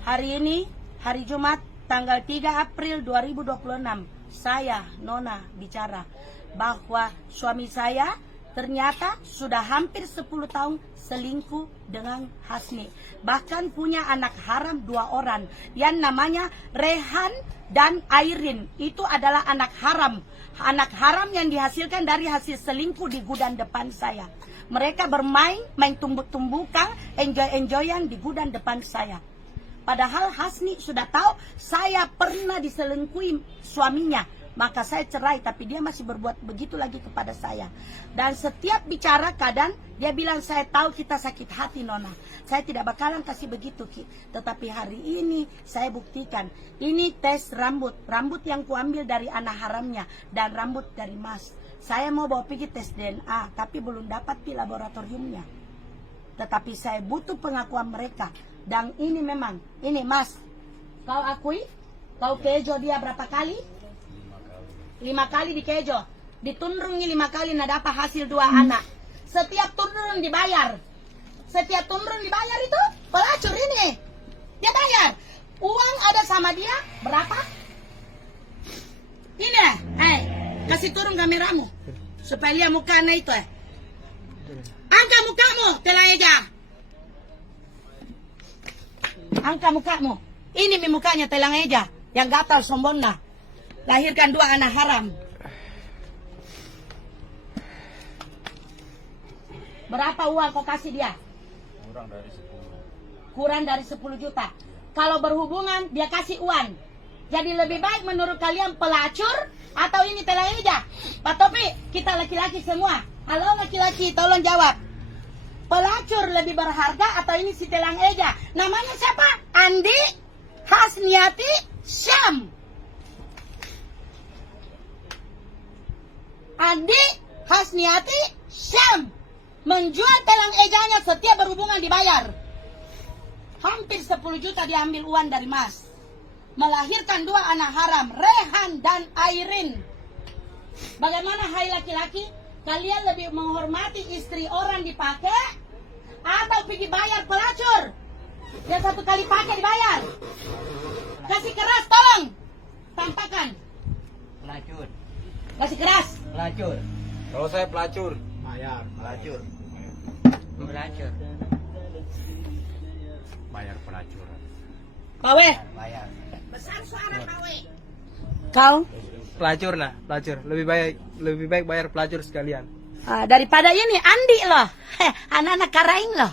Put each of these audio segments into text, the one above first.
Hari ini, hari Jumat, tanggal 3 April 2026, saya, Nona, bicara bahwa suami saya ternyata sudah hampir 10 tahun selingkuh dengan Hasni. Bahkan punya anak haram 2 orang yang namanya Rehan dan Airin. Itu adalah anak haram. Anak haram yang dihasilkan dari hasil selingkuh di gudang depan saya. Mereka bermain, main tumbuk-tumbukan, enjoy-enjoyan di gudang depan saya. Padahal Hasni sudah tahu saya pernah diselingkuhi suaminya. Maka saya cerai, tapi dia masih berbuat begitu lagi kepada saya. Dan setiap bicara kadang dia bilang, saya tahu kita sakit hati Nona. Saya tidak bakalan kasih begitu Ki. Tetapi hari ini saya buktikan. Ini tes rambut. Rambut yang kuambil dari anak haramnya. Dan rambut dari Mas. Saya mau bawa pergi tes DNA, tapi belum dapat di laboratoriumnya. Tetapi saya butuh pengakuan mereka. Dan ini memang, ini Mas, kau akui, kau kejo dia berapa kali? 5 kali di kejo. Ditundrungi 5 kali, nah dapat hasil 2 anak. Setiap turun dibayar. Setiap turun dibayar itu pelacur ini. Dia bayar. Uang ada sama dia berapa? Ini, kasih turun kameramu supaya lihat mukanya itu. Angkat mukamu, telah eja. Angkat mukamu. Ini mukanya telang eja yang gatal sombongnya. Lahirkan 2 anak haram. Berapa uang kau kasih dia? Kurang dari 10 juta. Kalau berhubungan dia kasih uang. Jadi lebih baik menurut kalian pelacur atau ini telah eja? Pak Topi, kita laki-laki semua. Halo laki-laki, tolong jawab. Pelacur lebih berharga atau ini si telang eja? Namanya siapa? Andi Hasniati Syam. Andi Hasniati Syam menjual telang ejanya, setiap berhubungan dibayar. Hampir 10 juta diambil uang dari Mas. Melahirkan 2 anak haram, Rehan dan Airin. Bagaimana hai laki-laki? Kalian lebih menghormati istri orang dipakai atau pergi bayar pelacur? Yang 1 kali pakai dibayar. Kasih keras tolong. Tampakkan. Pelacur. Kasih keras. Pelacur. Kalau saya pelacur, Bayar. Pelacur. Pelacur. bayar pelacur. Pawe. Bayar. Besar suara Pawe. Kau? Pelacur nah, pelacur. Lebih baik bayar pelacur sekalian. Daripada ini Andi loh. Anak-anak karaing loh.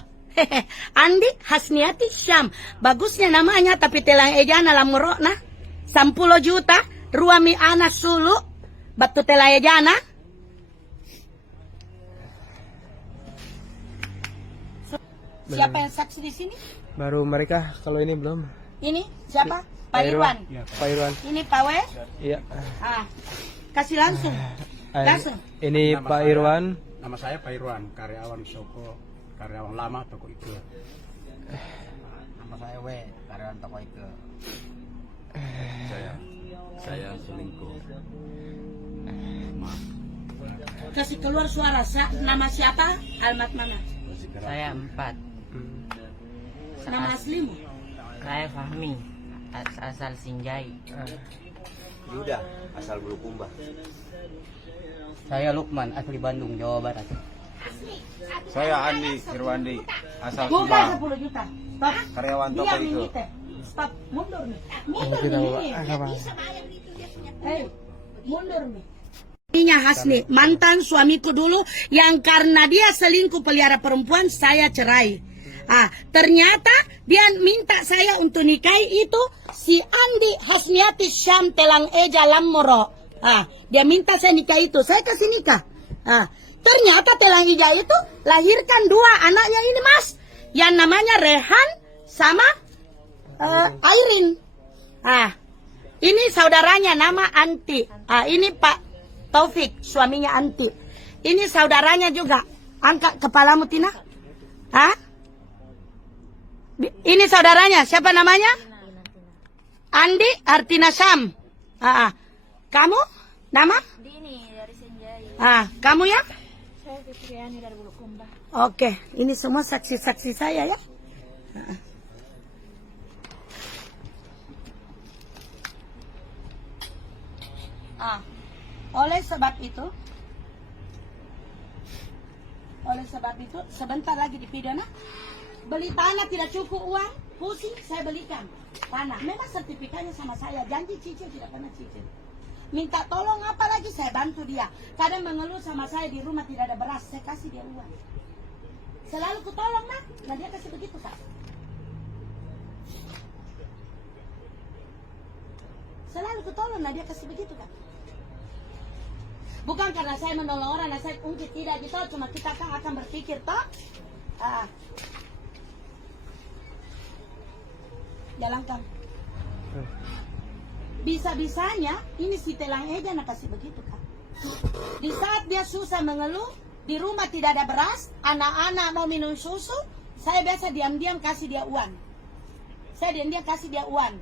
Andi Hasniati Syam. Bagusnya namanya tapi telang ejana lamurokna. 10 juta. Ruami anak sulu. Batu telang ejana. Siapa yang saksi di sini? Baru mereka, kalau ini belum. Ini siapa? Pak Irwan. Pak Irwan. Ini Pak We. Iya. Kasih langsung. Langsung. Ini Nama Pak saya- Irwan. Nama saya Pak Irwan, karyawan Soko, karyawan lama toko itu. Nama saya W. Karyawan toko itu. Saya selingkuh. Kasih keluar suara. Nama siapa? Almat mana? Saya 4. Nama aslimu? Saya Fahmi. Asal Sinjai. Yuda, asal Bulukumba. Saya Lukman, asli Bandung, Jawa Barat. Saya Andi Irwandi, asal Bukan Subang. 10 juta. Stop. Karyawan toko Diam itu. ini teh. Stop. Mundur nih. Mundur Kita nih. apa? Hei, mundur nih. Ininya Hasni, mantan suamiku dulu yang karena dia selingkuh pelihara perempuan, saya cerai. Ternyata dia minta saya untuk nikahi itu si Andi Hasniati Syam telang eja lamoro. Dia minta saya nikah itu, saya kasih nikah. Ternyata telang eja itu lahirkan 2 anaknya ini Mas, yang namanya Rehan sama Airin. Ini saudaranya nama Anti. Ini Pak Taufik, suaminya Anti. Ini saudaranya juga. Angkat kepalamu Tina. Ini saudaranya, siapa namanya? Andi Artina Syam. Kamu? Nama? Dini dari Senjai. Kamu ya? Saya Fitriani dari Bulukumba. Oke, ini semua saksi-saksi saya ya. Oleh sebab itu sebentar lagi dipidana. Beli tanah tidak cukup uang, pusing, saya belikan tanah. Memang sertifikatnya sama saya, janji cicil tidak pernah cicil. Minta tolong apa lagi, saya bantu dia. Kadang mengeluh sama saya di rumah tidak ada beras, saya kasih dia uang. Selalu ku tolong nak, nah dia kasih begitu kak. Selalu ku tolong, nah dia kasih begitu kak. Bukan karena saya menolong orang, nah saya ungkit tidak gitu, cuma kita kan akan berpikir toh. Jalankan. Bisa-bisanya ini si telang eja nak kasih begitu kan. Di saat dia susah mengeluh, di rumah tidak ada beras, anak-anak mau minum susu, saya biasa diam-diam kasih dia uang. Saya diam-diam kasih dia uang.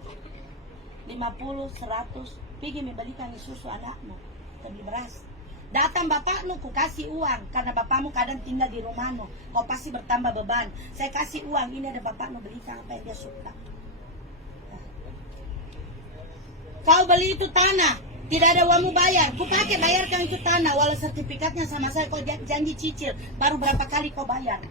50, 100, pergi membelikan susu anakmu, beli beras. Datang bapakmu, ku kasih uang, karena bapakmu kadang tinggal di rumahmu, kau pasti bertambah beban. Saya kasih uang, ini ada bapakmu belikan apa yang dia suka. Kau beli itu tanah, tidak ada uangmu bayar, ku pakai bayarkan itu tanah, walau sertifikatnya sama saya, kau janji cicil, baru berapa kali kau bayar?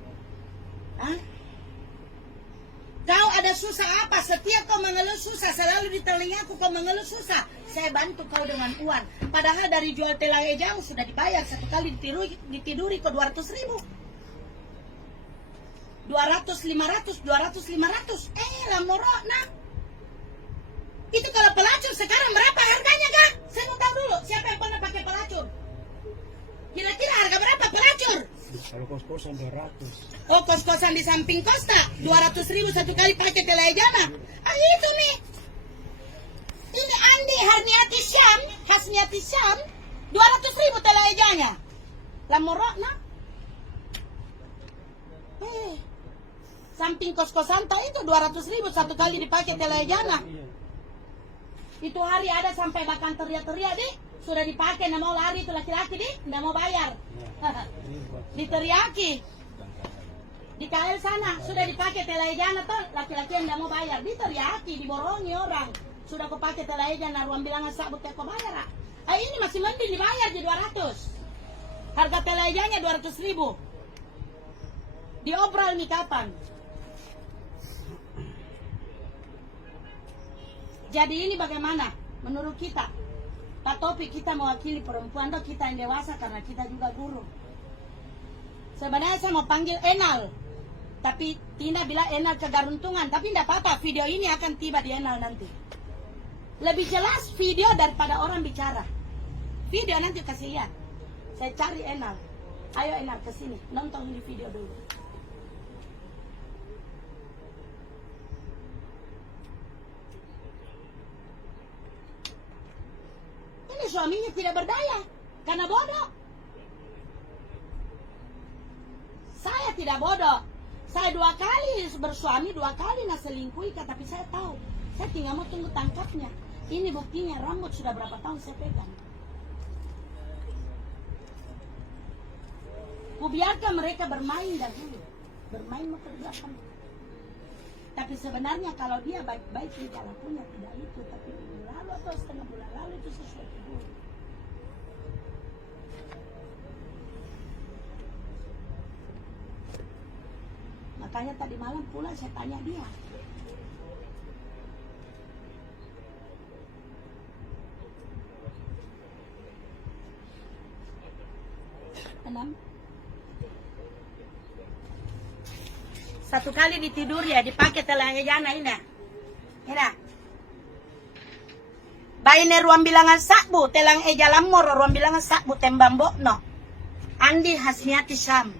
Kau ada susah apa? Setiap kau mengeluh susah, selalu di telingaku kau mengeluh susah, saya bantu kau dengan uang. Padahal dari jual telang jauh sudah dibayar, satu kali ditiduri kau 200.000. 200, 500, 200, 500. Lamorok nak. Itu kalau pelacur sekarang berapa harganya kak? Saya mau tahu dulu, siapa yang pernah pakai pelacur? Kira-kira harga berapa pelacur? Kalau kos-kosan 200. Oh, kos-kosan di samping kos tak? 200.000 satu kali pakai telajana. Itu nih. Ini Andi Hasniati Syam 200.000 telajanya. Lamorok nak. Samping kos-kosan tak itu 200.000 satu kali dipakai telajana. Itu hari ada sampai bahkan teriak-teriak deh, sudah dipakai, nggak mau lari itu laki-laki deh, nggak mau bayar. Diteriaki di KL sana sudah dipakai telajana tuh, laki-laki yang nggak mau bayar, diteriaki, diborongi orang. Sudah kau pakai telajana, ruang bilangan sabut kau bayar. Ini masih mending dibayar di 200. Harga telajanya 200.000. Diobral nih kapan? Jadi ini bagaimana menurut kita? Pak Topik, kita mewakili perempuan atau kita yang dewasa karena kita juga guru. Sebenarnya saya mau panggil Enal, tapi Tina bilang Enal kegaruntungan, tapi tidak apa-apa, video ini akan tiba di Enal nanti. Lebih jelas video daripada orang bicara. Video nanti kasih lihat. Saya cari Enal. Ayo Enal ke sini, nonton ini video dulu. Ini suaminya tidak berdaya karena bodoh. Saya tidak bodoh. Saya 2 kali bersuami, 2 kali nak selingkuhi, tapi saya tahu. Saya tinggal mau tunggu tangkapnya. Ini buktinya, rambut sudah berapa tahun saya pegang. Kubiarkan mereka bermain dahulu, bermain mau ke belakang. Tapi sebenarnya kalau dia baik-baik tidak lakunya tidak itu, tapi minggu lalu atau setengah bulan lalu itu sesuatu dulu. Makanya tadi malam pulang saya tanya dia. Enam. Satu kali ditidur ya, dipakai telang jana ini. Ini. Baine ruang bilangan sakbu, telang eja lamor, ruang bilangan sakbu tembambok no. Andi Hasniati Syam.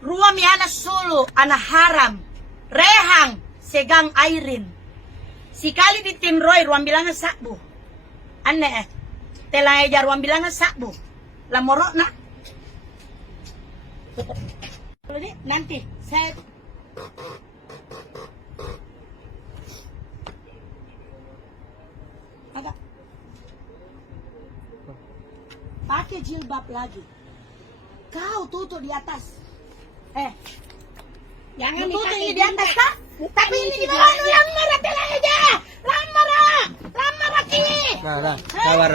Ruang miana sulu, anak haram. Rehang, segang airin. Sikali ditimroi ruang bilangan sakbu. Aneh telang eja ruang bilangan sakbu. Lamorok na. Nanti saya agak pakai jilbab lagi. Kau tutup di atas. Jangan tutup ini di atas tak? Tapi ini di bawah lamar telah aja. Lamar kini. Nah, sabar.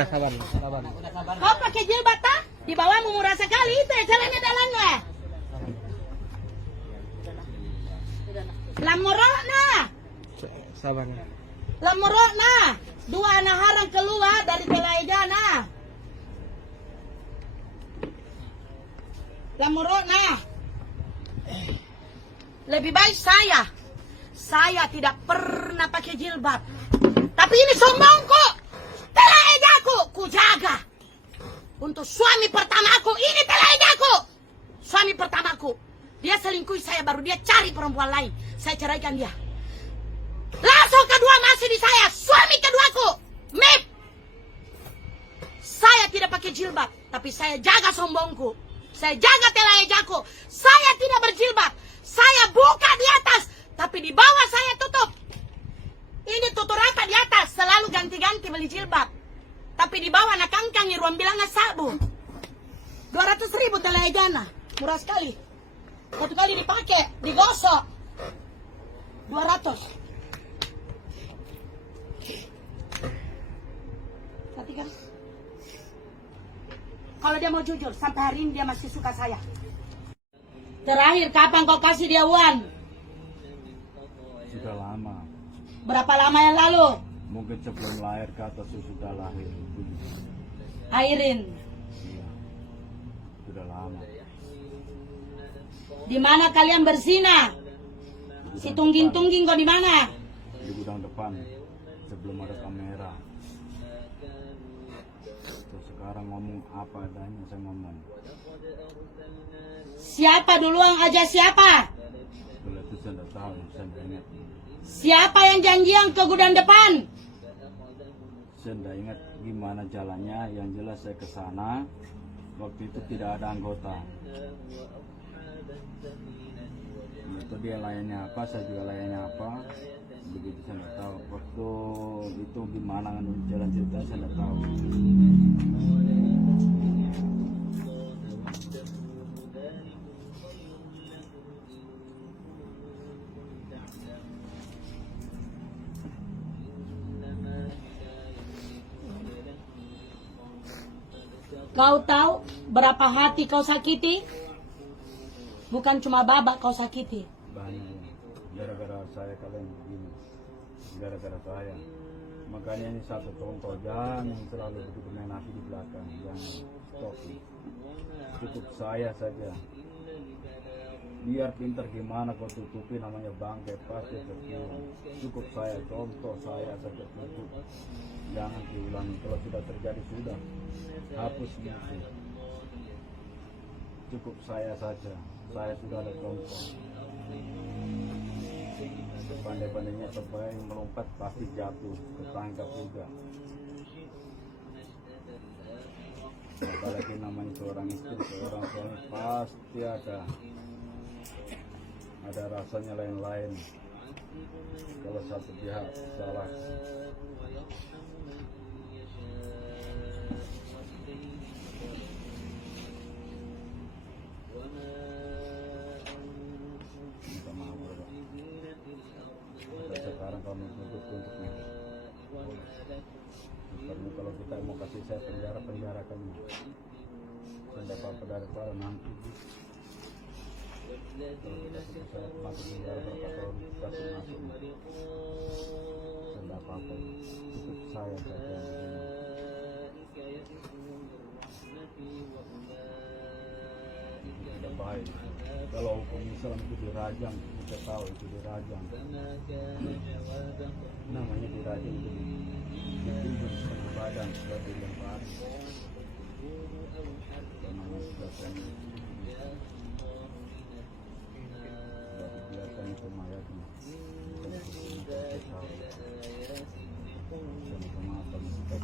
Kau pakai jilbab tak? Di bawahmu murah sekali itu ya celana dalamnya. Lamorokna. Sabar. Lamorokna. Dua anak harang keluar dari Telaidana. Lamorokna. Lebih baik saya tidak pernah pakai jilbab. Tapi ini sombongku. Telaidaku ku jaga. Untuk suami pertamaku, ini telaidaku. Suami pertamaku. Dia selingkuhi saya, baru dia cari perempuan lain. Saya ceraikan dia. Langsung kedua masih di saya. Suami keduaku. Mip. Saya tidak pakai jilbab. Tapi saya jaga sombongku. Saya jaga telaidaku. Saya tidak berjilbab. Saya buka di atas. Tapi di bawah saya tutup. Ini tutup rata di atas. Selalu ganti-ganti beli jilbab. Tapi di bawah nak kangkang ruang bilang sabu. 200.000 Telaidana. Murah sekali. Satu kali dipakai, digosok. 200. Perhatikan. Kalau dia mau jujur, sampai hari ini dia masih suka saya. Terakhir kapan kau kasih dia uang? Sudah lama. Berapa lama yang lalu? Mungkin sebelum lahir ke atau sudah lahir. Airin. Iya. Sudah lama. Di mana kalian berzina? Si tungging-tungging kau di mana? Di gudang depan. Sebelum ada kamera. Terus sekarang ngomong apa adanya saya ngomong. Siapa duluan aja siapa? Kalau itu saya tidak tahu, saya tidak ingat. Siapa yang janjian ke gudang depan? Saya tidak ingat gimana jalannya. Yang jelas saya ke sana. Waktu itu tidak ada anggota. Itu dia layannya apa, saya juga layannya apa. Begitu saya tidak tahu. Waktu itu gimana jalan cerita saya tidak tahu. Kau tahu berapa hati kau sakiti? Bukan cuma babak kau sakiti. Banyak. Gara-gara saya kalian begini. Gara-gara saya. Makanya ini satu contoh. Jangan selalu begitu main hati di belakang. Jangan stop. Cukup saya saja. Biar pintar gimana kau tutupi namanya bangkai pasti terkirim. Cukup saya, contoh saya saja tutup. Jangan diulangi. Kalau sudah terjadi sudah. Hapus itu. Cukup saya saja. Saya sudah ada contoh. Pandai-pandainya terbaik melompat pasti jatuh, ketangkap juga. Apalagi namanya seorang istri, seorang suami pasti ada rasanya lain-lain. Kalau satu pihak salah. Sekarang kamu tutup untuknya. Karena kalau kita mau kasih saya penjara kamu. Saya tidak apa-apa daripada nanti. Kalau kita sudah saya masuk penjara berapa tahun kasih masuk. Saya tidak apa-apa. Cukup saya saja. Tidak baik. Kalau hukum Islam itu dirajam, kita tahu itu dirajam. Namanya dirajam itu ditimbun setengah badan sudah dilempar. Namanya sudah pendek. Sudah dibiarkan itu mayatnya. Kita tahu. Sama-sama akan kita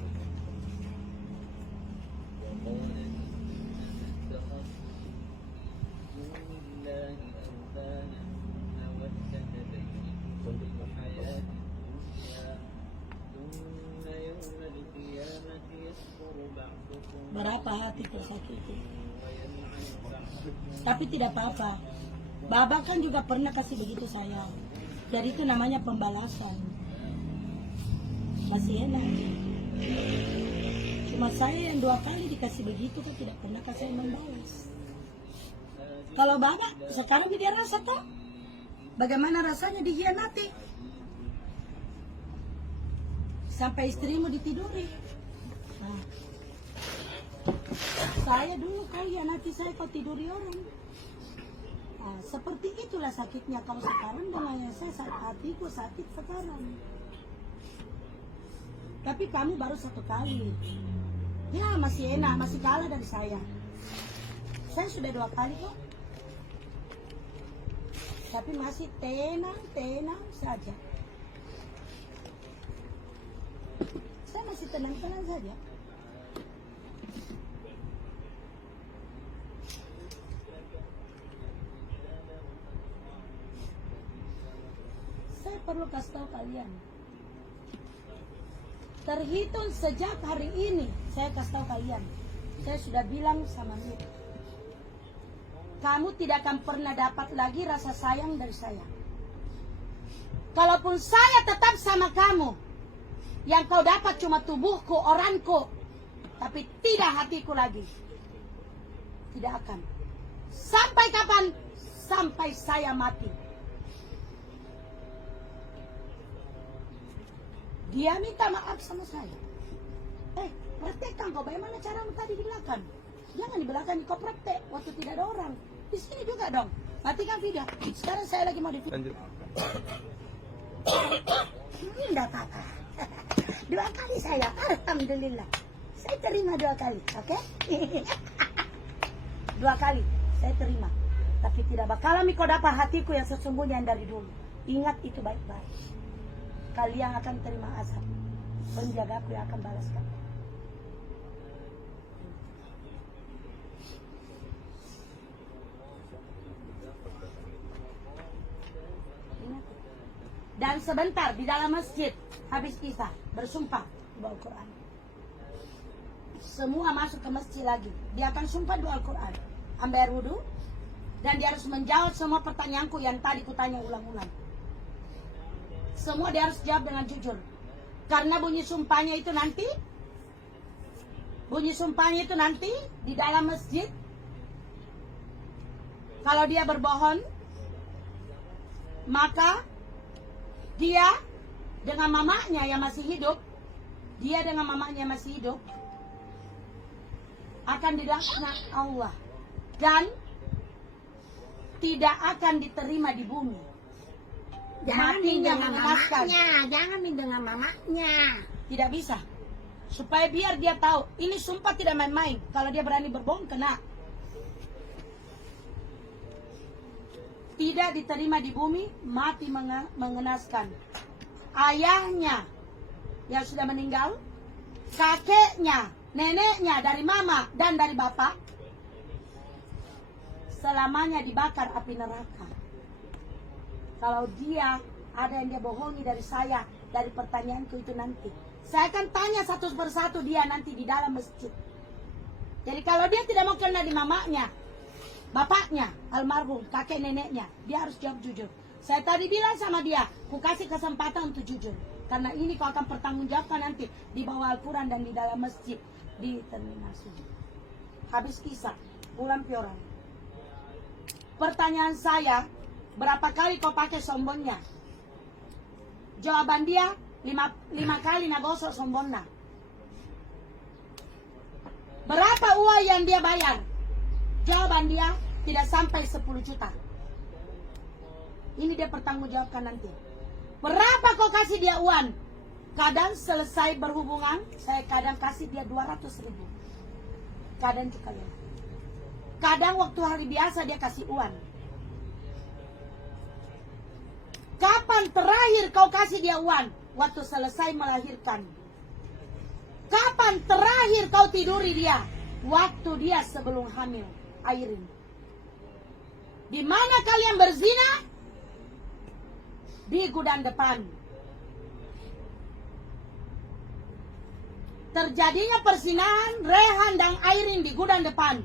Berapa hati tersakiti. Tapi tidak apa-apa. Baba kan juga pernah kasih begitu saya. Jadi itu namanya pembalasan. Masih enak. Cuma saya yang 2 kali dikasih begitu kan tidak pernah saya membalas. Kalau Bapak sekarang dia rasa toh bagaimana rasanya dikhianati. Sampai istrimu ditiduri. Nah, saya dulu kau hianati saya, kau tiduri orang. Nah, seperti itulah sakitnya kau sekarang dengan saya, hatiku sakit sekarang. Tapi kamu baru 1 kali. Ya masih enak, masih kalah dari saya. Saya sudah 2 kali kok. Tapi masih tenang saja. Saya masih tenang-tenang saja. Saya perlu kasih tahu kalian. Terhitung sejak hari ini, saya kasih tahu kalian. Saya sudah bilang sama Mir, kamu tidak akan pernah dapat lagi rasa sayang dari saya. Kalaupun saya tetap sama kamu, yang kau dapat cuma tubuhku, orangku, tapi tidak hatiku lagi. Tidak akan. Sampai kapan? Sampai saya mati. Dia minta maaf sama saya. Praktekkan kau bagaimana caramu tadi di belakang. Jangan di belakang, kau praktek waktu tidak ada orang. Di sini juga dong. Matikan video. Sekarang saya lagi mau di Lanjut. Tidak apa-apa. 2 kali saya, alhamdulillah. Saya terima 2 kali, oke? 2 kali saya terima. Tapi tidak bakalan kau dapat hatiku yang sesungguhnya yang dari dulu. Ingat itu baik-baik. Kalian akan terima azab. Penjagaku yang akan balaskan. Ingat. Dan sebentar di dalam masjid habis kisah bersumpah di bawah Al-Quran. Semua masuk ke masjid lagi. Dia akan sumpah di Al-Quran. Ambil wudhu. Dan dia harus menjawab semua pertanyaanku yang tadi kutanya ulang-ulang. Semua dia harus jawab dengan jujur. Karena bunyi sumpahnya itu nanti di dalam masjid. Kalau dia berbohong, maka dia dengan mamanya yang masih hidup, akan dilaknat Allah dan tidak akan diterima di bumi. Jangan dengan mamanya, Tidak bisa. Supaya biar dia tahu, ini sumpah tidak main-main. Kalau dia berani berbohong, kena. Tidak diterima di bumi, mati mengenaskan. Ayahnya yang sudah meninggal, kakeknya, neneknya dari mama dan dari bapak, selamanya dibakar api neraka. Kalau dia ada yang dia bohongi dari saya, dari pertanyaanku itu nanti, saya akan tanya satu persatu dia nanti di dalam masjid. Jadi kalau dia tidak mau kena di mamanya, bapaknya, almarhum, kakek neneknya, dia harus jawab jujur. Saya tadi bilang sama dia, ku kasih kesempatan untuk jujur. Karena ini kau akan pertanggungjawabkan nanti di bawah Al-Quran dan di dalam masjid, di terminal sini. Habis kisah, pulang piorang. Pertanyaan saya, berapa kali kau pakai sombongnya? Jawaban dia, 5 kali nagosok sombongnya. Berapa uang yang dia bayar? Jawaban dia, tidak sampai 10 juta. Ini dia pertanggungjawabkan nanti. Berapa kau kasih dia uang? Kadang selesai berhubungan, saya kadang kasih dia 200.000. Kadang juga ya. Kadang waktu hari biasa dia kasih uang. Kapan terakhir kau kasih dia uang? Waktu selesai melahirkan. Kapan terakhir kau tiduri dia? Waktu dia sebelum hamil. Airin. Di mana kalian berzina? Di gudang depan. Terjadinya persinahan Rehan dan Airin di gudang depan.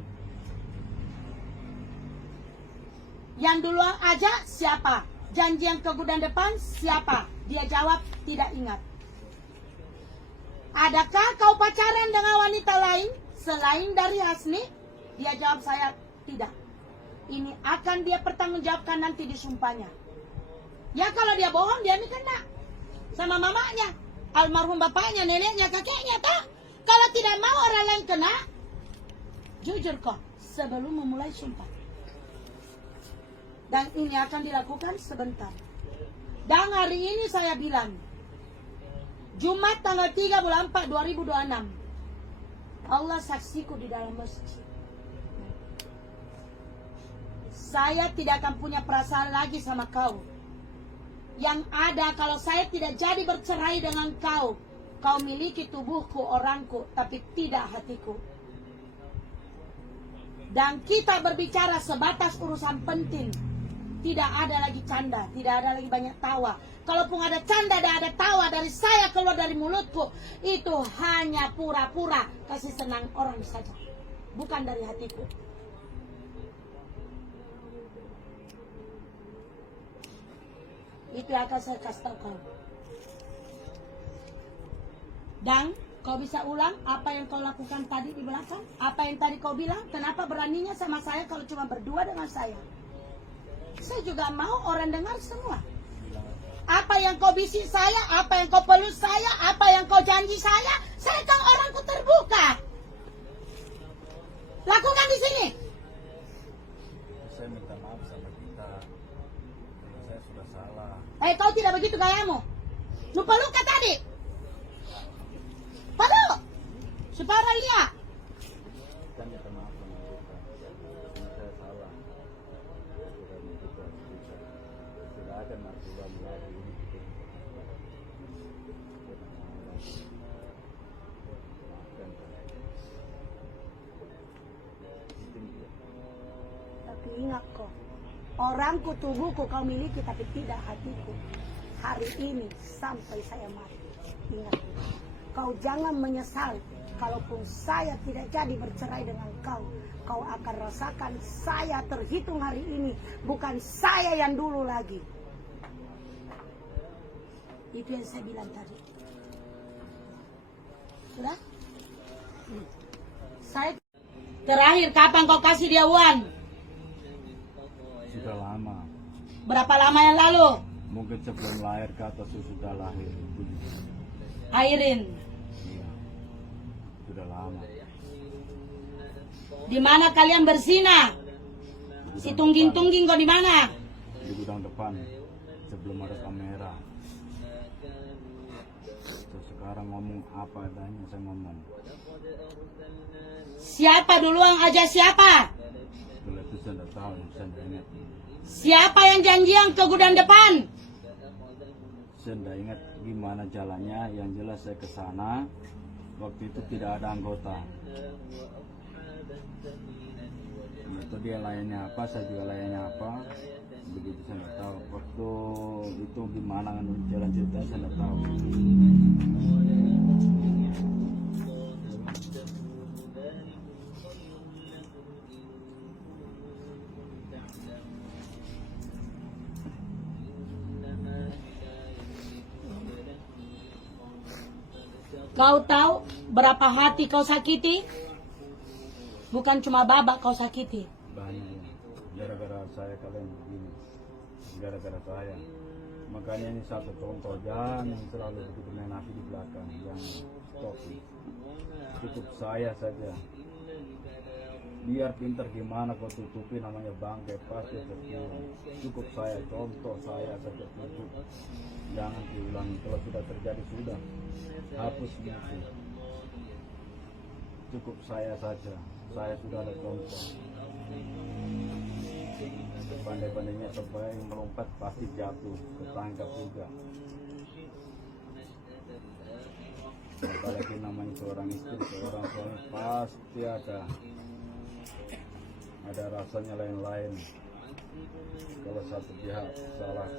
Yang duluan ajak siapa? Janjian ke gudang depan siapa? Dia jawab tidak ingat. adakah kau pacaran dengan wanita lain selain dari Hasni? Dia jawab, saya tidak. Ini akan dia pertanggungjawabkan nanti di sumpahnya. Ya kalau dia bohong, dia ini kena sama mamanya, almarhum bapaknya, neneknya, kakeknya, tak? Kalau tidak mau orang lain kena, jujur kok sebelum memulai sumpah. Dan ini akan dilakukan sebentar. Dan hari ini saya bilang, Jumat tanggal 3 bulan 4 2026, Allah saksiku di dalam masjid. Saya tidak akan punya perasaan lagi sama kau. Yang ada kalau saya tidak jadi bercerai dengan kau, kau miliki tubuhku, orangku, tapi tidak hatiku. Dan kita berbicara sebatas urusan penting. Tidak ada lagi canda, tidak ada lagi banyak tawa. Kalaupun ada canda dan ada tawa dari saya keluar dari mulutku, itu hanya pura-pura kasih senang orang saja, bukan dari hatiku. Itu yang akan saya kasih tahu kau. Dan kau bisa ulang apa yang kau lakukan tadi di belakang? Apa yang tadi kau bilang? Kenapa beraninya sama saya kalau cuma berdua dengan saya? Saya juga mau orang dengar semua. Apa yang kau bisik saya, apa yang kau peluk saya, apa yang kau janji saya kan orangku terbuka. Lakukan di sini. Saya minta maaf sama kita. Kalau saya sudah salah. Kau tidak begitu gayamu. Lupa luka tadi. Palu. Supaya lihat. Saya minta maaf sama kita. Karena saya salah. Karena kita tidak ada narkoba lagi ini. Tapi ingat kok, orangku, tubuhku kau miliki tapi tidak hatiku. Hari ini sampai saya mati. Ingat, kau jangan menyesal. Kalaupun saya tidak jadi bercerai dengan kau, kau akan rasakan saya terhitung hari ini, bukan saya yang dulu lagi. Itu yang saya bilang tadi. Sudah? Saya terakhir kapan kau kasih dia uang? Sudah lama. Berapa lama yang lalu? Mungkin sebelum lahir ke atau sudah lahir. Airin. Iya. Sudah lama. Di mana kalian berzina? Si tungging-tungging kau di mana? Di gudang depan. Sebelum ada kamera. Terus sekarang ngomong apa adanya saya ngomong. Siapa duluan aja siapa? Setelah itu saya tidak tahu, saya tidak ingat. Siapa yang janjian ke gudang depan? Saya tidak ingat gimana jalannya. Yang jelas saya ke sana. Waktu itu tidak ada anggota. Itu dia layaknya apa, saya juga layaknya apa. Begitu saya tidak tahu. Waktu itu gimana jalan cerita saya tidak tahu. Kau tahu berapa hati kau sakiti? Bukan cuma babak kau sakiti. Banyak ya. Gara-gara saya kalian begini. Gara-gara saya. Makanya ini satu contoh. Jangan yang selalu begitu main api di belakang. Jangan stop. Cukup saya saja. Biar pintar gimana kau tutupi namanya bangkai pasti terkurang. Cukup saya, contoh saya saja tutup. Jangan diulangi. Kalau sudah terjadi sudah. Hapus itu. Cukup saya saja. Saya sudah ada contoh. Pandai-pandainya terbaik melompat pasti jatuh, ketangkap juga. Apalagi namanya seorang istri, seorang suami pasti ada rasanya lain-lain. Kalau satu pihak salah.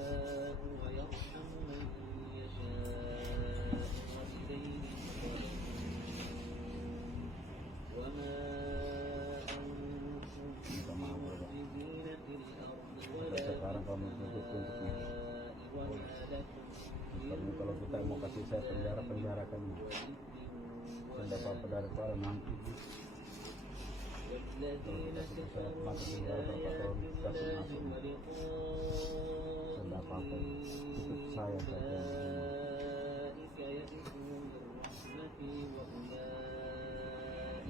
Minta maaf ya. Sekarang kamu duduk untuknya. Karena kalau kita mau kasih saya penjarakan. tidak apa-apa daripada nanti. Kalau kita sudah saya masuk penjara berapa tahun, kita sudah masuk. Tidak apa-apa, ikut saya saja.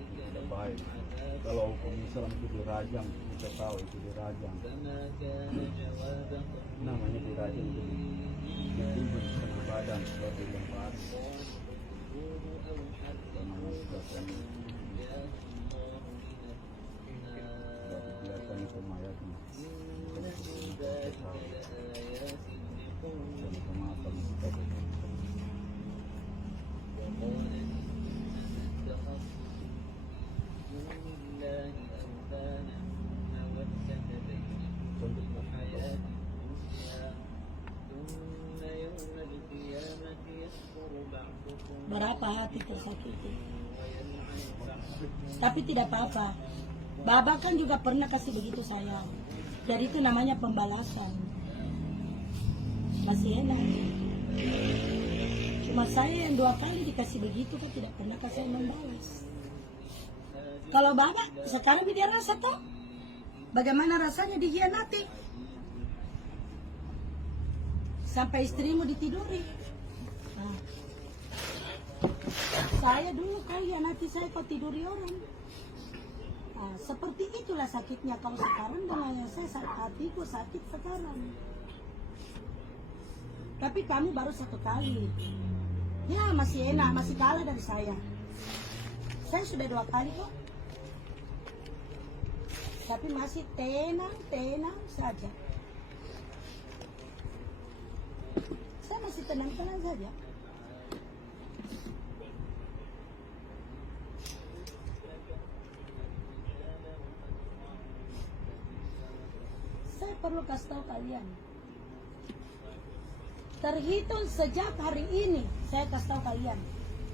Tidak baik. Kalau hukum Islam itu dirajam, kita tahu itu dirajam. Namanya dirajam itu ditimbun di badan setelah dilempar. Namanya sudah kami biarkan itu mayatnya. Bukan itu kita tahu. Dan kemaafan kita betul. Berapa hati tersakiti. Tapi tidak apa-apa. Baba kan juga pernah kasih begitu saya. Jadi itu namanya pembalasan. Masih enak. Cuma saya yang 2 kali dikasih begitu kan tidak pernah kasih membalas. Kalau Baba sekarang dia rasa toh bagaimana rasanya dikhianati. Sampai istrimu ditiduri. Nah. Saya dulu kau hianati saya, kau tiduri orang. Nah, seperti itulah sakitnya kau sekarang dengan saya, hatiku sakit sekarang. Tapi kamu baru 1 kali. Ya masih enak, masih kalah dari saya. Saya sudah 2 kali kok. Tapi masih tenang saja. Saya masih tenang-tenang saja. Saya perlu kasih tahu kalian. Terhitung sejak hari ini, saya kasih tahu kalian.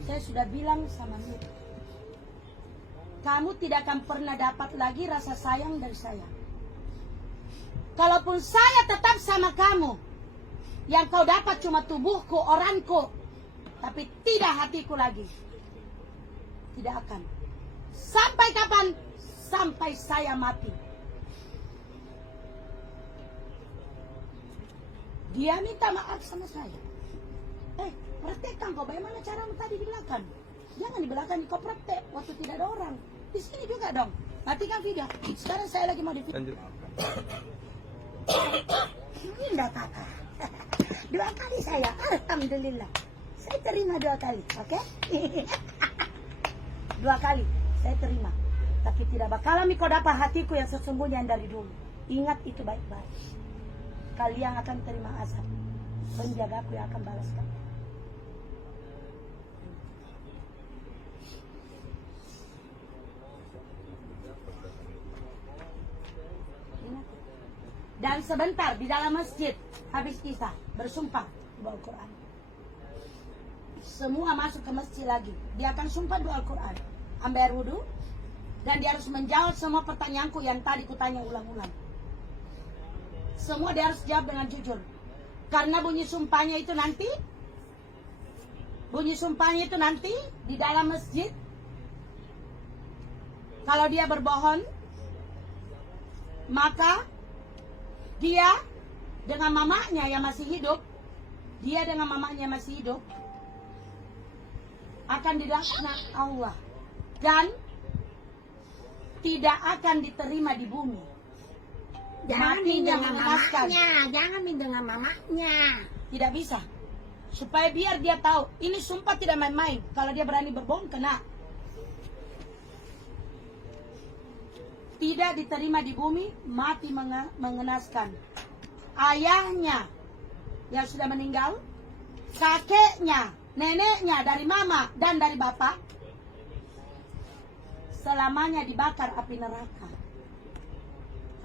Saya sudah bilang sama Mir, kamu tidak akan pernah dapat lagi rasa sayang dari saya. Kalaupun saya tetap sama kamu, yang kau dapat cuma tubuhku, orangku, tapi tidak hatiku lagi. Tidak akan. Sampai kapan? Sampai saya mati. Dia minta maaf sama saya. Praktekkan kau bagaimana caramu tadi di belakang. Jangan di belakang, kau praktek waktu tidak ada orang. Di sini juga dong. Matikan video. Sekarang saya lagi mau di video. Lanjut. Indah kakak. 2 kali saya, alhamdulillah. Saya terima 2 kali, oke? 2 kali saya terima. Tapi tidak bakalan kau dapat hatiku yang sesungguhnya yang dari dulu. Ingat itu baik-baik. Kalian akan terima azab. Penjagaku yang akan balaskan. Ingat. Dan sebentar di dalam masjid habis kisah bersumpah di bawah Al-Quran. Semua masuk ke masjid lagi. Dia akan sumpah di Al-Quran. Ambil air wudhu. Dan dia harus menjawab semua pertanyaanku yang tadi kutanya ulang-ulang. Semua dia harus jawab dengan jujur. Karena bunyi sumpahnya itu nanti di dalam masjid. Kalau dia berbohong, maka dia dengan mamanya yang masih hidup, akan dilaknat Allah dan tidak akan diterima di bumi. Jangan Mati dengan mengenaskan. mamanya, jangan dengan mamanya. Tidak bisa. Supaya biar dia tahu, ini sumpah tidak main-main. Kalau dia berani berbohong, kena. Tidak diterima di bumi, mati mengenaskan. Ayahnya yang sudah meninggal, kakeknya, neneknya dari mama dan dari bapak, selamanya dibakar api neraka.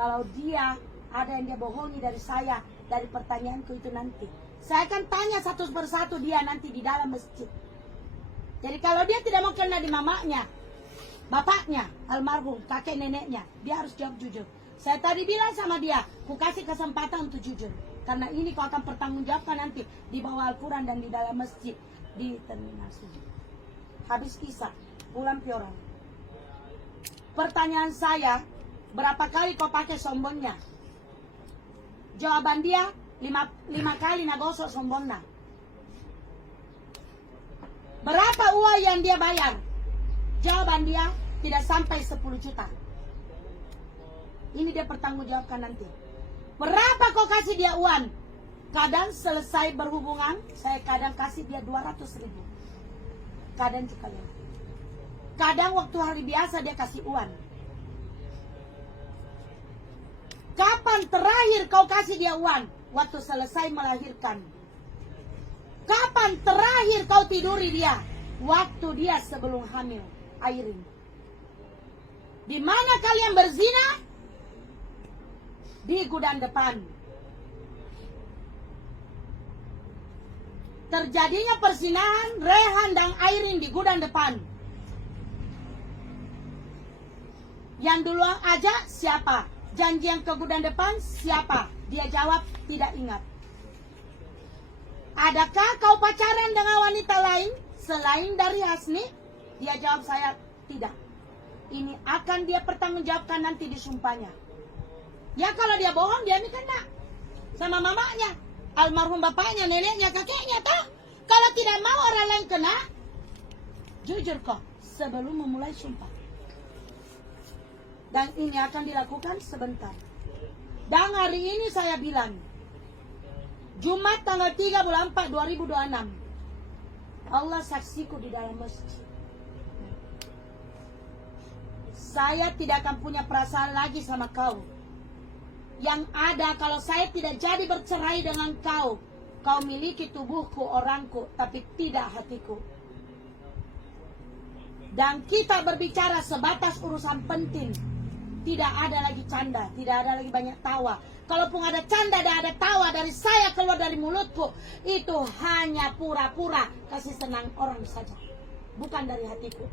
Kalau dia ada yang dia bohongi dari saya, dari pertanyaanku itu nanti, saya akan tanya satu persatu dia nanti di dalam masjid. Jadi kalau dia tidak mau kena di mamanya, bapaknya, almarhum, kakek neneknya, dia harus jawab jujur. Saya tadi bilang sama dia, ku kasih kesempatan untuk jujur. Karena ini kau akan pertanggungjawabkan nanti di bawah Al-Quran dan di dalam masjid, di terminal sujud. habis kisah, pulang pi orang. Pertanyaan saya, berapa kali kau pakai sombonnya? Jawaban dia, 5 kali nagosok sombonna. Berapa uang yang dia bayar? Jawaban dia, tidak sampai 10 juta. Ini dia pertanggungjawabkan nanti. Berapa kau kasih dia uang? Kadang selesai berhubungan, saya kadang kasih dia 200 ribu. Kadang juga ya. Kadang waktu hari biasa dia kasih uang. Kapan terakhir kau kasih dia uang? Waktu selesai melahirkan. Kapan terakhir kau tiduri dia? Waktu dia sebelum hamil. Airin. Di mana kalian berzina? Di gudang depan. Terjadinya persinahan Rehan dan Airin di gudang depan. Yang duluan aja siapa? Janjian ke gudang depan siapa? Dia jawab tidak ingat. Adakah kau pacaran dengan wanita lain selain dari Hasni? Dia jawab saya tidak. Ini akan dia pertanggungjawabkan nanti di sumpahnya. Ya kalau dia bohong dia ini kena sama mamanya, almarhum bapaknya, neneknya, kakeknya toh. Kalau tidak mau orang lain kena, jujur kok sebelum memulai sumpah. Dan ini akan dilakukan sebentar. Dan hari ini saya bilang, Jumat tanggal 3 bulan 4 2026, Allah saksiku di dalam masjid. Saya tidak akan punya perasaan lagi sama kau. Yang ada kalau saya tidak jadi bercerai dengan kau, kau miliki tubuhku, orangku, tapi tidak hatiku. Dan kita berbicara sebatas urusan penting. Tidak ada lagi canda, tidak ada lagi banyak tawa. Kalaupun ada canda dan ada tawa dari saya keluar dari mulutku, itu hanya pura-pura kasih senang orang saja, bukan dari hatiku.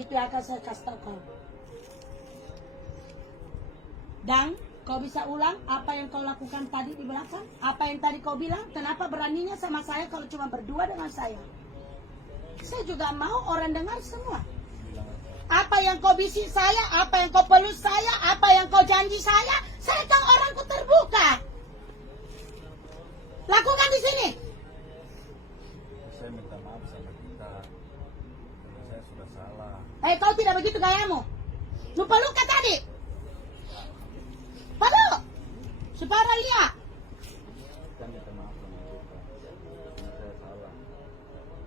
Itu yang akan saya kasih tahu kau. Dan kau bisa ulang apa yang kau lakukan tadi di belakang? Apa yang tadi kau bilang? Kenapa beraninya sama saya kalau cuma berdua dengan saya? Saya juga mau orang dengar semua. Apa yang kau bisik saya, apa yang kau peluk saya, apa yang kau janji saya kan orangku terbuka. Lakukan di sini. Saya minta maaf sama kita. Karena saya sudah salah. Kau tidak begitu gayamu. Lu pelukan tadi. Peluk. Supaya orang lihat. Saya minta maaf sama kita. Karena saya salah.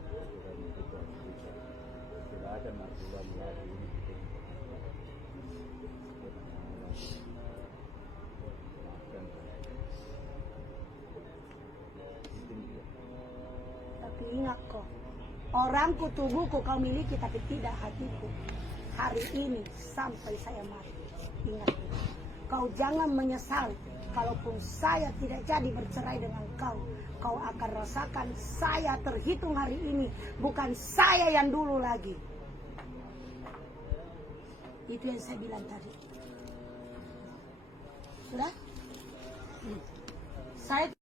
Kiranya kita tidak ada narkoba lagi ini. Maafkan saya. Mungkin dia. Tapi ingat kok, orangku, tubuhku kau miliki tapi tidak hatiku. Hari ini sampai saya mati. Ingat itu. Kau jangan menyesal. Kalaupun saya tidak jadi bercerai dengan kau, kau akan rasakan saya terhitung hari ini, bukan saya yang dulu lagi. Itu yang saya bilang tadi. Sudah? Saya